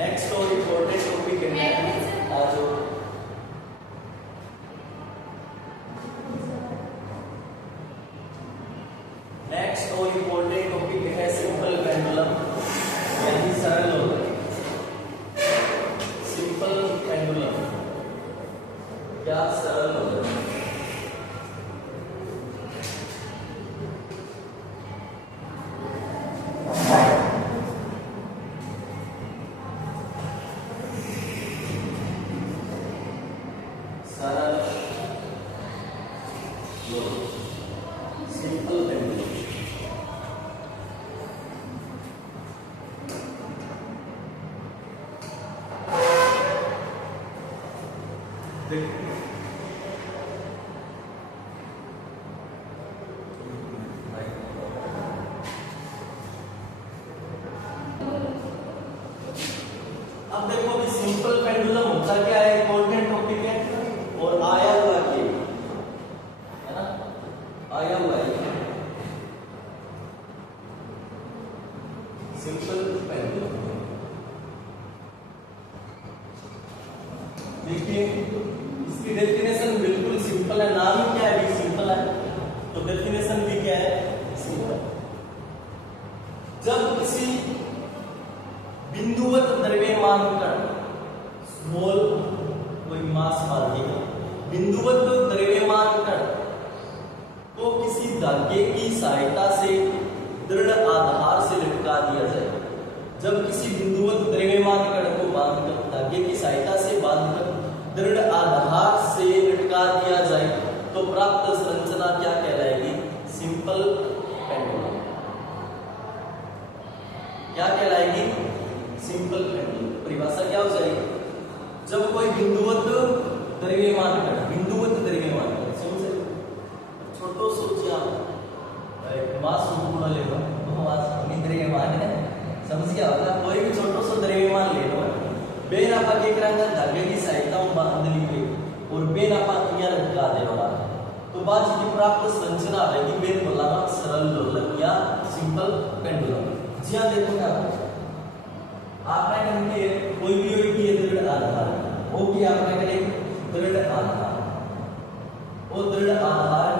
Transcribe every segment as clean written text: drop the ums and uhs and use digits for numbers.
Next और important topic है आज नेक्स्ट और इम्पोर्टेंट टॉपिक है सिंपल पेंडुलम यानी सरल लोलक। सिंपल पेंडुलम क्या सरल लोलक। सिंपल पेंडुलम अब देखो कि सिंपल पेंडुलम होता क्या है, इंपॉर्टेंट टॉपिक है और आया हुआ है ना, आया हुआ है सिंपल पेंडुलम। देखिए इसकी डेफिनेशन बिल्कुल सिंपल है, नाम ही क्या है भी सिंपल है, तो डेफिनेशन भी क्या है सिंपल। जब किसी बिंदुवत द्रव्यमान कण स्मॉल कोई मास मान लीजिए, बिंदुवत द्रव्यमान कण को किसी धागे की सहायता से दृढ़ आधार से लटका दिया जाए। जब किसी बिंदुवत द्रव्यमान कण को बांधकर धागे की सहायता से बांधकर दृढ़ आधार से लटका दिया जाए तो प्राप्त संरचना क्या कहलाएगी, सिंपल पेंडुलम। क्या कहलाएगी, सिंपल पेंडुलम। परिभाषा क्या हो जाएगी, जब कोई बिंदुवत द्रव्यमान कण, बिंदुवत द्रव्यमान कण समझे, छोटो सोचिया मास पूर्ण लेगा तो मास द्रव्यमान है, समझ गया होगा। कोई भी छोटो सो द्रव्यमान ले लो, बेन आपा के करांगा धागे की सहायता में बांध ली गई और बेन आपा यहां लटका देना, तो बाद की प्राप्त संरचना आएगी बेन बोलाना सरल लोलक या सिंपल पेंडुलम। जी हां, देखो क्या आपने करेंगे कोई भी हो कि दृढ़ आधार वो कि आपने करेंगे दृढ़ आधार, वो दृढ़ आधार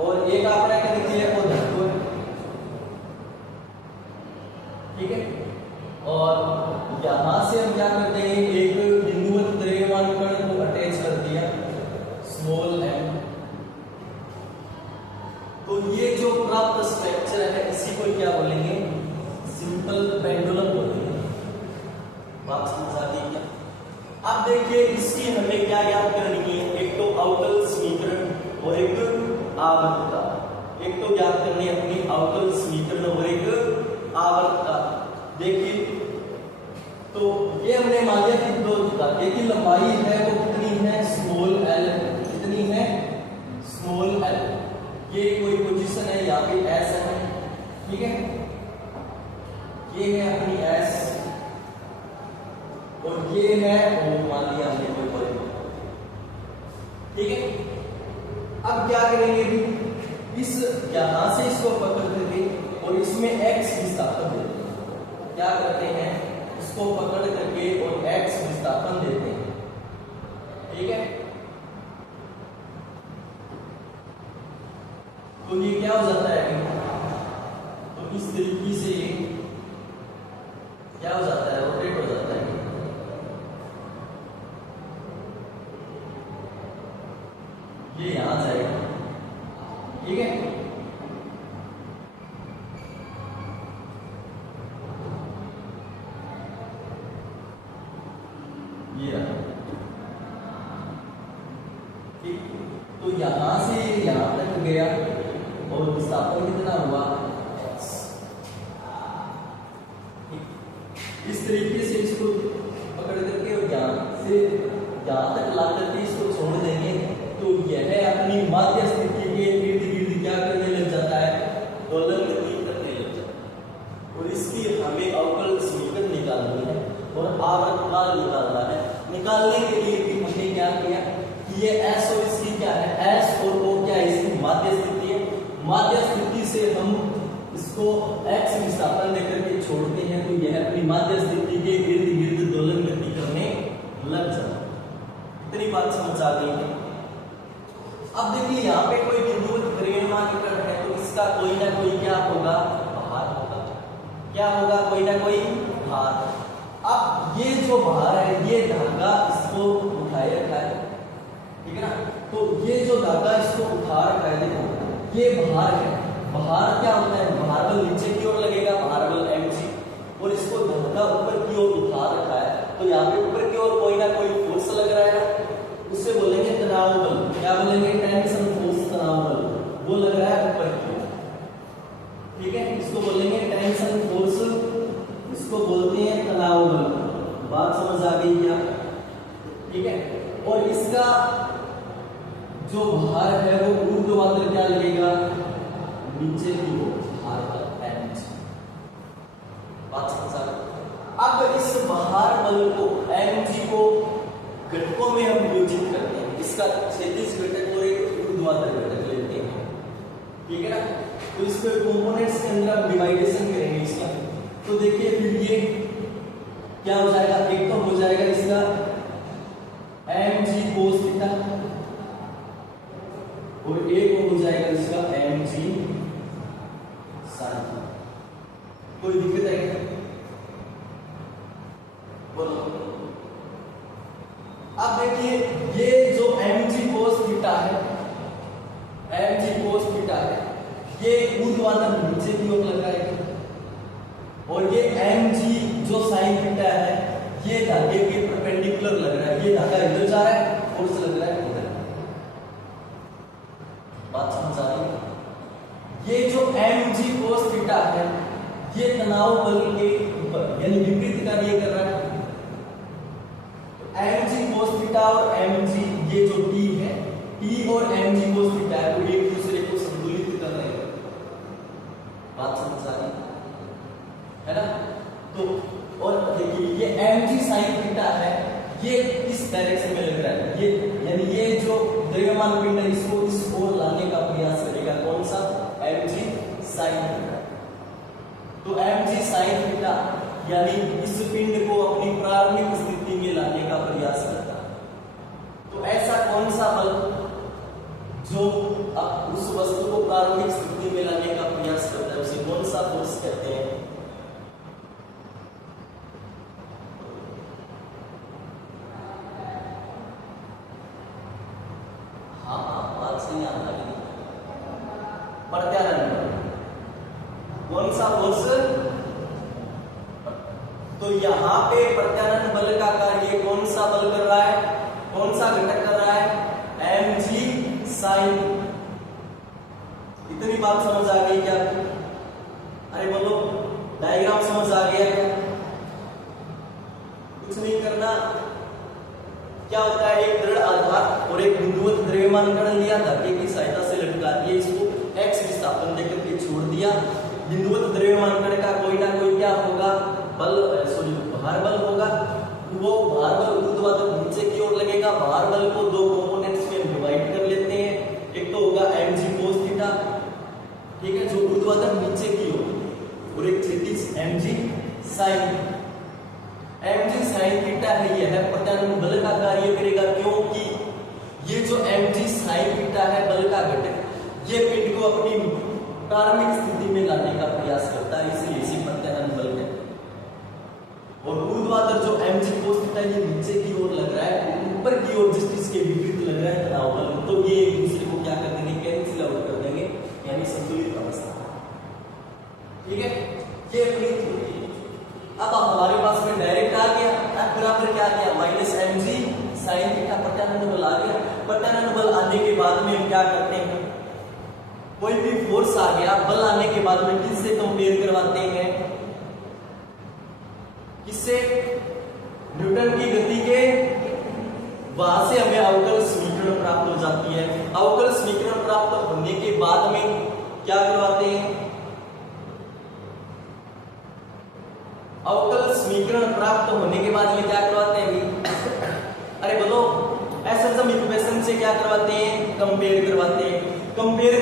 और एक आपने करेंगे वो धातु, ठीक है। और यहां से हम क्या करते हैं, एक बिंदुवत द्रव्यमान कण को अटैच कर दिया स्मॉल एम, तो ये जो प्राप्त स्ट्रक्चर है इसी को क्या बोलेंगे, सिंपल पेंडुलम बोलेंगे। बात समझ आ गई क्या। अब देखिए इसकी हमें क्या याद करनी है, एक तो अवकल समीकरण और एक आवर्तता। एक तो याद करनी है अपनी अवकल समीकरण और एक आवर्तता। देखिए तो ये हमने मान लिया कि दो धागे की लंबाई है वो कितनी है, स्मॉल एल, कितनी है स्मॉल एल। ये कोई पोजीशन है यहाँ पे एस है, ठीक है, ये है अपनी एस और ये है ओ, मान लिया हमने कोई पॉइंट, ठीक है। अब क्या करेंगे भी, इस यहां से इसको पकड़ करके और इसमें एक्स विस्थापन देते हैं। क्या करते हैं, इसको पकड़ करके और एक्स विस्थापन देते हैं, ठीक है। तो ये क्या हो जाता है, तो इस तरीके से क्या हो जाता है, रोटेट हो जाता है। ये यहां जाएगा, ठीक है। ये रहा, ठीक। तो यहां से यहां तक गया और विस्थापन कितना हुआ, इस तरीके से इसको पकड़ करके और यहां से यहां तक ला करके इसको छोड़ देंगे तो यह अपनी माध्य स्थिति के इर्द गिर्द क्या करने लग जाता है, दोलन गति करने लग जाता है। और इसकी हमें अवकल समीकरण निकालनी है और आवर्तता निकालना है। निकालने के लिए भी हमने क्या किया कि ये एस और इसकी क्या है, एस और ओ क्या है, इसकी माध्य स्थिति है। माध्य स्थिति से हम इसको एक्स विस्थापन लेकर के छोड़ते हैं तो यह अपनी माध्य स्थिति बात समझ आ गई है। अब देखिए यहाँ पे कोई बिंदुवत द्रव्यमान कण है तो इसका कोई ना कोई क्या होगा, भार होगा। क्या होगा, कोई ना कोई भार। अब ये जो भार है ये धागा इसको उठाए रखा है, ठीक है ना। तो ये जो धागा इसको उठा रखा है, देखो ये भार है। भार क्या होता है, भार बल नीचे की ओर लगेगा, भार बल mg, और इसको धागा ऊपर की ओर उठा रखा है। तो यहाँ पे ऊपर की ओर कोई ना कोई फोर्स लग रहा है, उससे बोलेंगे तनाव बल। क्या बोलेंगे, टेंशन फोर्स, तनाव बल, वो लग रहा है ऊपर की ओर, ठीक है। इसको बोलेंगे टेंशन फोर्स, इसको बोलते हैं तनाव बल। बात समझ आ गई क्या, ठीक है। और इसका जो भार है वो ऊर्ध्वाधर क्या लगेगा, नीचे की ओर, भार बल mg। बात समझ आ गई। अब इस भार बल को mg को घटकों में हम विभाजित करते हैं। इसका क्षैतिज घटक और एक ऊर्ध्वाधर घटक लेते हैं, ठीक है ना। तो इसको कंपोनेंट्स के अंदर हम डिवाइडेशन करेंगे इसका। तो देखिए फिर ये क्या हो जाएगा, एक तो हो जाएगा इसका mg cos थीटा और एक हो जाएगा इसका mg sin थीटा। कोई दिक्कत है क्या, बोलो। अब देखिए ये जो mg cos थीटा है, mg cos थीटा है, ये ऊर्ध्वाधर नीचे की ओर लग रहा है, और ये mg जो sin थीटा है ये धागे के परपेंडिकुलर लग रहा है। ये धागा इधर जा रहा है, फोर्स लग रहा है इधर। बात समझ आ रही। ये जो mg cos थीटा है ये तनाव बल के यानी विपरीत कार्य कर रहा है। mg cos थीटा और mg, ये जो t है, t और mg cos थीटा है, वो एक दूसरे को संतुलित कर रहे हैं। बात समझ आ रही है ना। तो और देखिए ये mg sin थीटा है, ये इस डायरेक्शन में लग रहा है, ये यानी ये जो द्रव्यमान पिंड है इसको इस ओर लाने का प्रयास करेगा। कौन सा, mg sin थीटा। तो mg sin थीटा यानी इस पिंड को अपनी प्रारंभिक स्थिति में लाने का प्रयास करता है। तो ऐसा कौन सा बल जो उस वस्तु को प्रारंभिक स्थिति में लाने का प्रयास करता है, उसे कौन सा फोर्स कहते हैं। प्रत्यानयन बल। कौन सा फोर्स, तो यहां पे प्रत्यानयन बल का कार्य कौन सा बल कर रहा है, कौन सा घटक कर रहा है, mg sin। इतनी बात समझ आ गई क्या, अरे बोलो, डायग्राम समझ आ गया क्या, कुछ नहीं करना। क्या होता है, एक दृढ़ आधार और एक बिंदुवत द्रव्यमान कण लिया, धागे की सहायता से लटका दिया, इसको x विस्थापन देकर के छोड़ दिया। बिंदुवत द्रव्यमान कण का कोई ना कोई क्या होगा, बल, सॉरी भार बल होगा। वो भार बल ऊर्ध्वाधर नीचे की ओर लगेगा। भार बल को दो कंपोनेंट्स में डिवाइड कर लेते हैं। एक तो होगा mg cos थीटा, ठीक है, जो ऊर्ध्वाधर नीचे की ओर, और एक क्षैतिज mg sin। mg sin theta है, यह प्रत्यानयन बल का कार्य करेगा, क्योंकि ये जो mg sin थीटा है बल का घटक, ये पिंड को अपनी प्रारंभिक स्थिति में लाने का प्रयास करता है, इसलिए इसे प्रत्यानयन बल कहते हैं। और ऊर्ध्वाधर जो mg cos थीटा ये नीचे की ओर लग रहा है, ऊपर की ओर जिस के विपरीत लग रहा है तनाव बल, तो ये एक दूसरे को क्या कर देंगे, कैंसिल आउट कर देंगे, यानी संतुलित अवस्था, ठीक है। ये अपनी थ्योरी है। अब हमारे पास में डायरेक्ट आ गया, F बराबर क्या आ गया, माइनस mg sin थीटा, प्रत्यानयन बल आ गया। प्रत्यानयन बल आने के बाद में हम क्या करते हैं, कोई भी फोर्स आ गया, बल आने के बाद में किससे कंपेयर करवाते हैं, किससे, न्यूटन की गति के, वहां से हमें अवकल समीकरण प्राप्त हो जाती है। अवकल समीकरण प्राप्त होने के बाद में क्या करवाते हैं, अवकल समीकरण प्राप्त होने के बाद में क्या करवाते हैं, अरे बोलो, एसएसएम इक्वेशन से क्या करवाते हैं, कंपेयर करवाते हैं। कंपेयर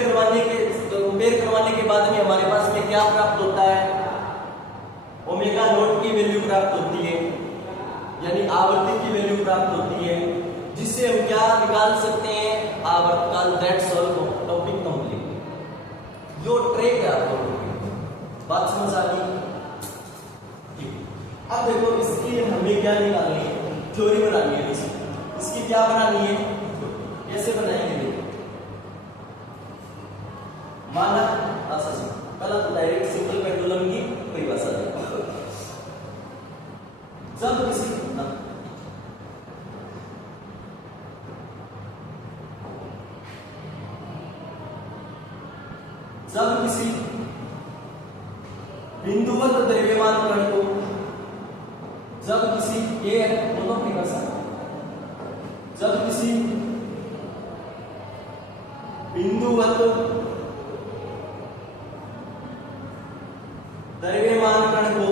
करवाने के बाद में हमारे पास में क्या प्राप्त होता है, ओमेगा नॉट की वैल्यू प्राप्त होती है, यानी आवृत्ति की वैल्यू प्राप्त होती है, जिस जिससे हम क्या निकाल सकते हैं, आवर्तकाल। That's all, topic complete. जो ट्रेक है आपको बात समझ आ गई। अब देखो इसकी हमें क्या निकालनी है, थ्योरी बनानी है। इसकी क्या बनानी है, कैसे बनाएंगे देखो। माना अच्छा से पहला तो डायरेक्ट सिंपल पेंडुलम की परिभाषा देखो। जब किसी बिंदुवत द्रव्यमान कण को, जब किसी ये दोनों परिभाषा, जब किसी बिंदुवत द्रव्यमान कण को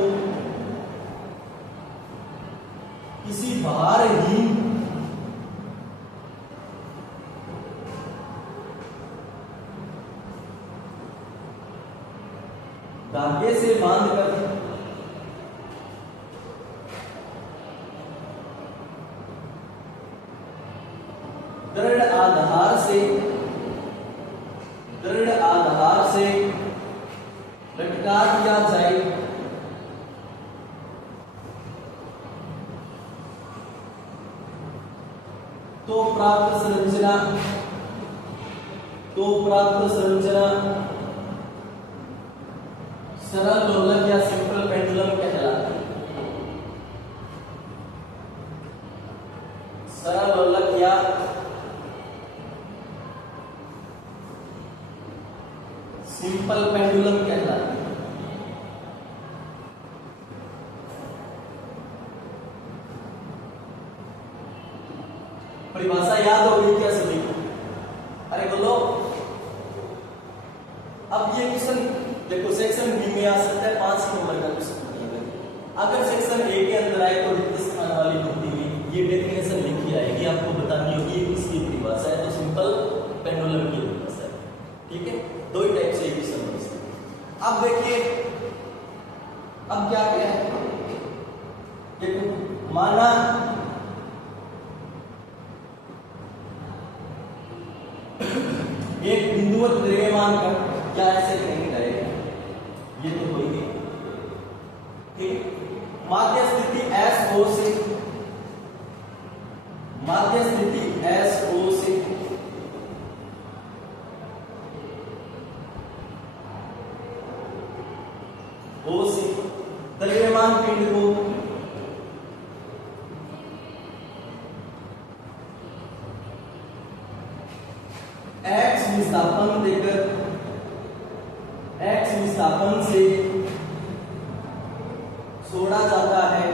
किसी भारहीन धागे से बांधकर दृढ़ आधार से लटका दिया जाए तो प्राप्त संरचना सरल लोलक या सिंपल पेंडुलम कहलाती है। सरल लोलक या सिंपल पेंडुलम कहलाती है। परिभाषा याद हो गई क्या सभी को? अरे बोलो। अब ये क्वेश्चन देखो सेक्शन बी में आ सकता है, 5 नंबर का क्वेश्चन। अगर सेक्शन ए के अंदर आए तो रिक्त स्थान वाली मुक्ति में ये डेफिनेशन लिखी आएगी, आपको बतानी होगी इसकी परिभाषा है, तो सिंपल पेंडुलम की परिभाषा है। ठीक है, दो ही टाइप से क्वेश्चन है। अब देखिए अब क्या क्या है, देखो माना एक बिंदुवत द्रव्यमान कण, क्या ऐसे कहेंगे डायरेक्ट, ये तो कोई नहीं। ठीक, माध्य स्थिति SO से, माध्य स्थिति SO से O से द्रव्यमान पिंड को X विस्थापन देकर, X विस्थापन से छोड़ा जाता है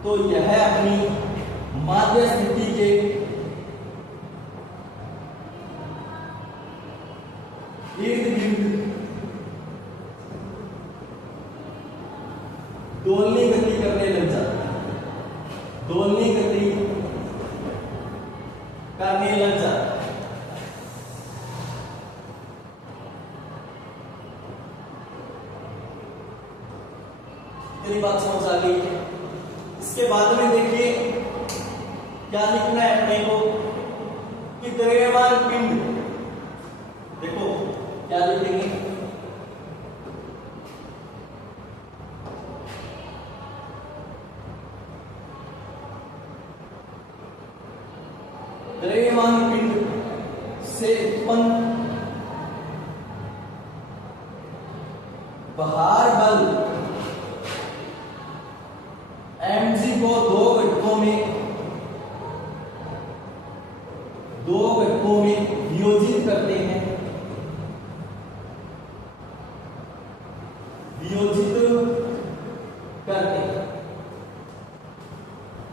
तो यह अपनी माध्य स्थिति के इर्द गिर्द दोलनी गति करने लग जाता है, दोलनी गति करने लग जाता है। तेरी बात समझ आ गई है? इसके बाद में देखिए क्या लिखना है अपने को कि द्रव्यमान पिंड, देखो क्या लिखेंगे, द्रव्यमान पिंड से उत्पन्न भार बल mg को दो घटकों में वियोजित करते हैं,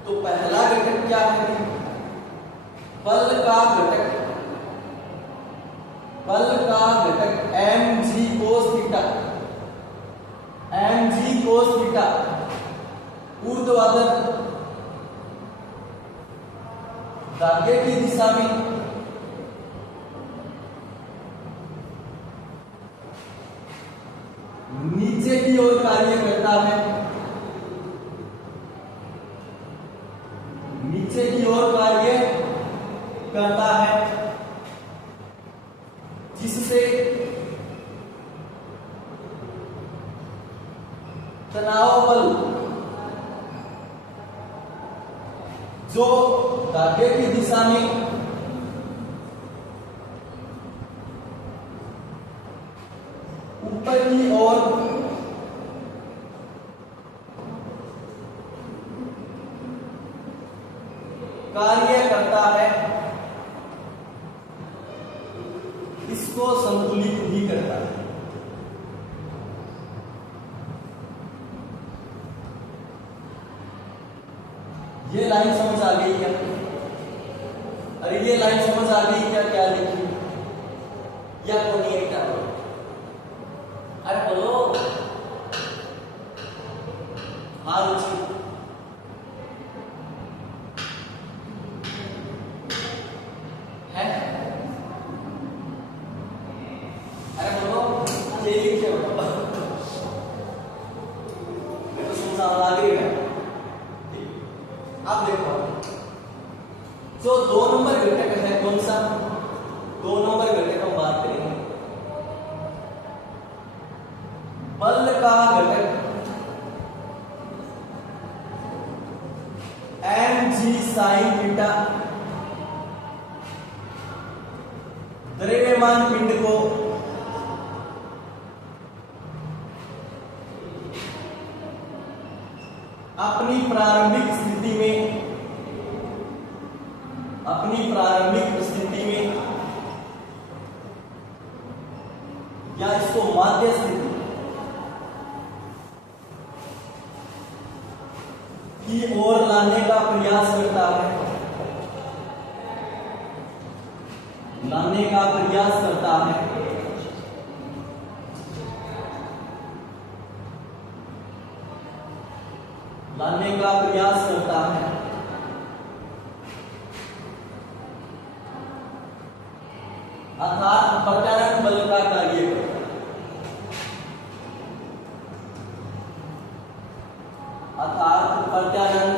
तो पहला घटक क्या है, बल का घटक mg cos थीटा ऊर्ध्वाधर धागे की दिशा में नीचे की ओर कार्य करता है, नीचे की ओर कार्य करता है, जिससे तनाव बल जो धागे की दिशा में ऊपर की ओर कार्य करता है, इसको संतुलित भी करता है। ये लाइन समझ आ गई क्या? अरे ये लाइन समझ आ गई क्या? क्या लिखी या कोनी है क्या? अरे बोलो। हाँ रुचि, है? अरे बोलो, ये लिखे बताओ। मेरे को समझ आ गई है। अब देखो, जो 2 नंबर घटक है कौन सा? 2 नंबर घटक हम बात करेंगे बल का घटक mg sin थीटा द्रव्यमान पिंड को अपनी प्रारंभिक स्थिति में या इसको माध्य स्थिति की ओर लाने का प्रयास करता है, लाने का प्रयास करता है। लाने का प्रयास करता है, अर्थात प्रत्यानयन बल का कार्य करता है, अर्थात प्रत्यानयन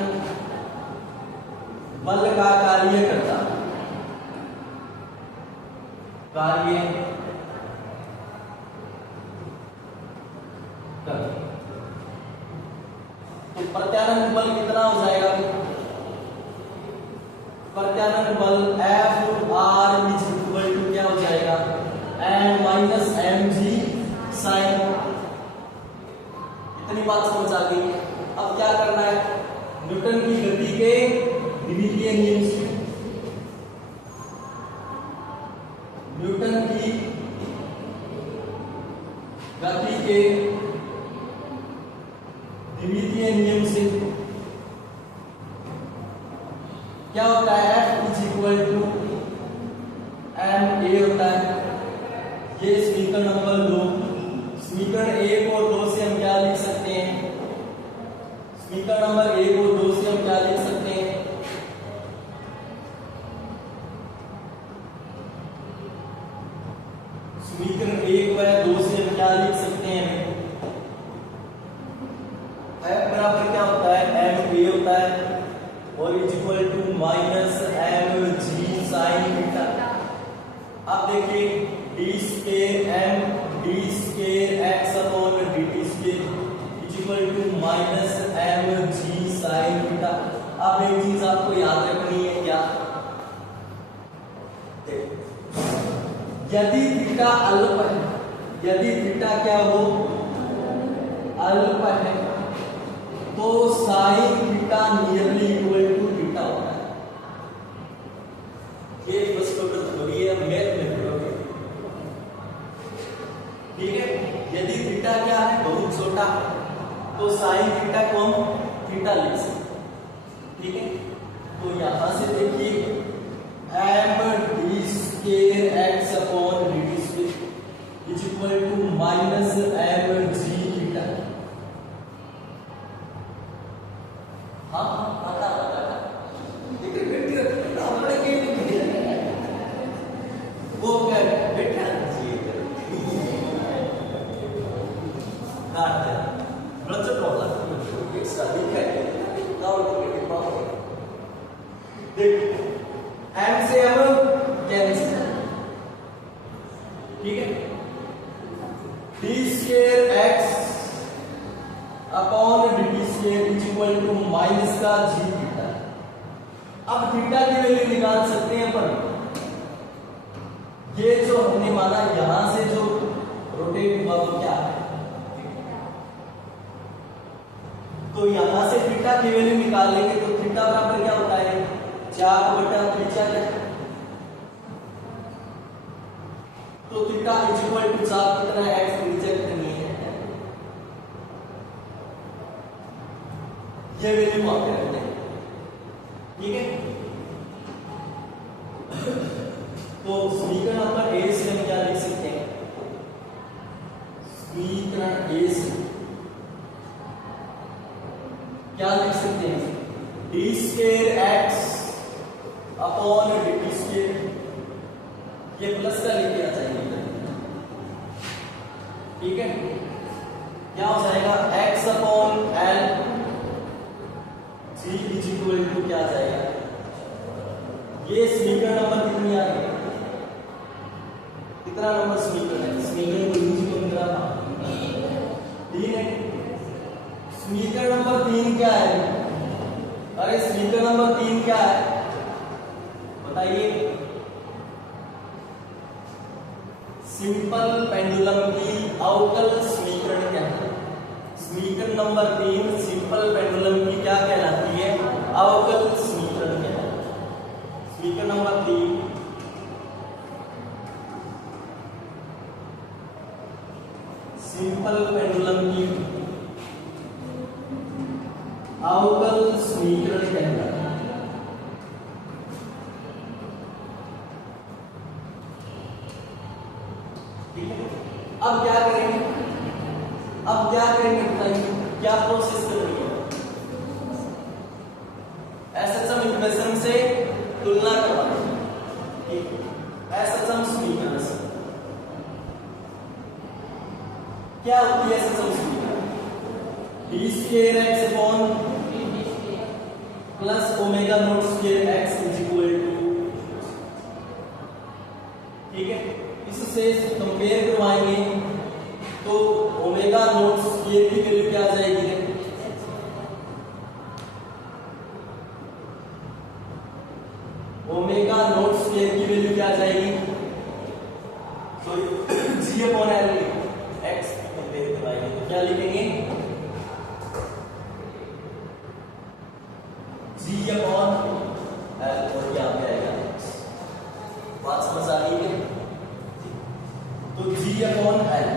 बल का कार्य करता है, कार्य करता। तो प्रत्यानयन बल कितना हो जाएगा? प्रत्यानयन बल F R is equal to क्या हो जाएगा? n minus mg sin। इतनी बात समझ आ गई। अब क्या करना है? न्यूटन की गति के द्वितीय नियम से, न्यूटन की गति के द्वितीय नियम से क्या होता है? F is equal to ma होता है। ये समीकरण नंबर 2। समीकरण 1 और 2 से हम क्या लिख सकते हैं? समीकरण नंबर 1 और 2 से हम क्या लिख सकते हैं? समीकरण 1 व 2 से हम क्या लिख सकते हैं? F बराबर क्या होता है? ma होता है और is equal to minus mg sin theta. अब देखिए d square m d square x upon dt square is equal to minus mg sin theta. अब एक चीज आपको याद रखनी है क्या? यदि थीटा अल्प है, यदि थीटा क्या हो? अल्प है, तो sine theta nearly equal to theta होता है। ये बस प्रवृत्ति हो रही है मैथ में पढ़ोगे, ठीक है? यदि थीटा क्या है? बहुत छोटा है, तो साइन थीटा को हम थीटा लिख सकते, ठीक है? तो यहां से देखिए m d square x upon dt square is equal to minus mg theta. हाँ पता वो क्या बेटा माना यहां से जो रोटेट हुआ वो क्या है, तो यहां से थीटा की वैल्यू निकाल लेंगे तो थीटा बराबर क्या होता है 4/3 तो थीटा इज इक्वल टू 4 कितना है x त्रिज्या कितनी है, ये वैल्यू वहां पे रखते हैं। ठीक है, तो समीकरण नंबर ए से हम क्या लिख सकते हैं, समीकरण ए से क्या लिख सकते हैं, D square X upon D square, ये प्लस का लेके आ जाएंगे। ठीक है, क्या हो जाएगा x upon L G is equal to क्या आ जाएगा, ये समीकरण नंबर कितनी आ गई, कितना नंबर समीकरण है, समीकरण को यूज क्यों करा था 3 है। समीकरण नंबर 3 क्या है, अरे समीकरण नंबर 3 क्या है बताइए, सिंपल पेंडुलम की अवकल समीकरण क्या है, समीकरण नंबर 3 सिंपल पेंडुलम की क्या कहलाती है, अवकल समीकरण कहलाती है। समीकरण नंबर 3 सिंपल पेंडुलम की अवकल समीकरण कहलाता है। अब क्या करेंगे, अब क्या करेंगे बताइए, क्या प्रोसेस करनी है, एसएचएम इक्वेशन से तुलना करवानी है, एसएचएम समीकरण से क्या होती है एसएचएम समीकरण, D square X upon plus omega naught square X is equal to, ठीक है, इससे कंपेयर करवाएंगे तो ओमेगा नॉट स्क्वायर की वैल्यू क्या आ जाएगी, ओमेगा नॉट स्क्वायर की वैल्यू क्या आ जाएगी, तो G upon L X compare करवाएंगे तो क्या लिखेंगे, जी अपॉन एल और क्या आएगा, बात समझ आ रही है, तो जी अपॉन एल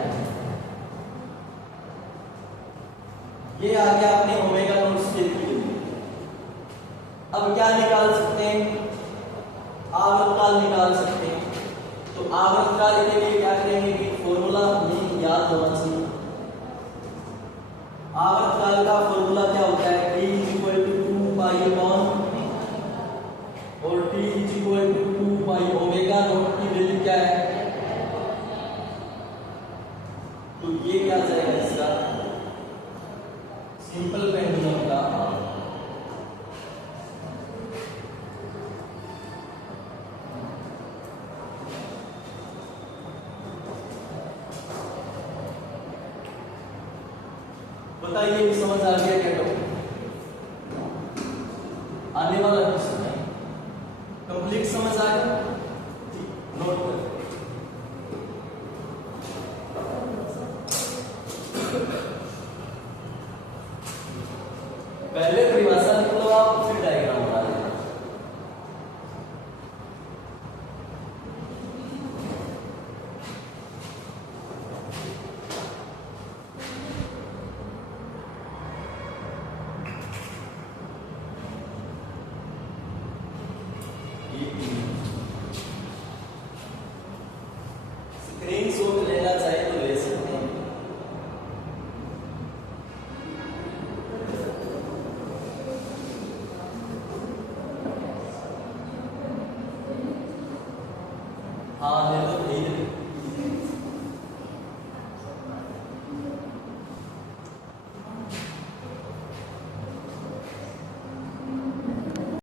ये आ गया अपने ओमेगा नॉट स्क्वायर की वैल्यू। अब क्या निकाल सकते हैं, आवर्तकाल निकाल सकते हैं, तो आवर्तकाल के लिए क्या करेंगे कि फॉर्मूला ये याद होना चाहिए, आवर्तकाल का फॉर्मूला क्या होता है, t is equal to 2 pi upon और t is equal to 2 pi omega naught की वैल्यू क्या है, तो ये क्या जाएगा इसका सिंपल पेंडुलम का बताइए, समझ आ गया क्या, तो आने वाला क्वेश्चन है, कंप्लीट समझ आ गया, नोट कर पहले परिभाषा लिख लो आप, फिर डायग्राम बना लेना। स्क्रीनशॉट लेना चाहे तो ले सकते हैं। हाँ ले लो,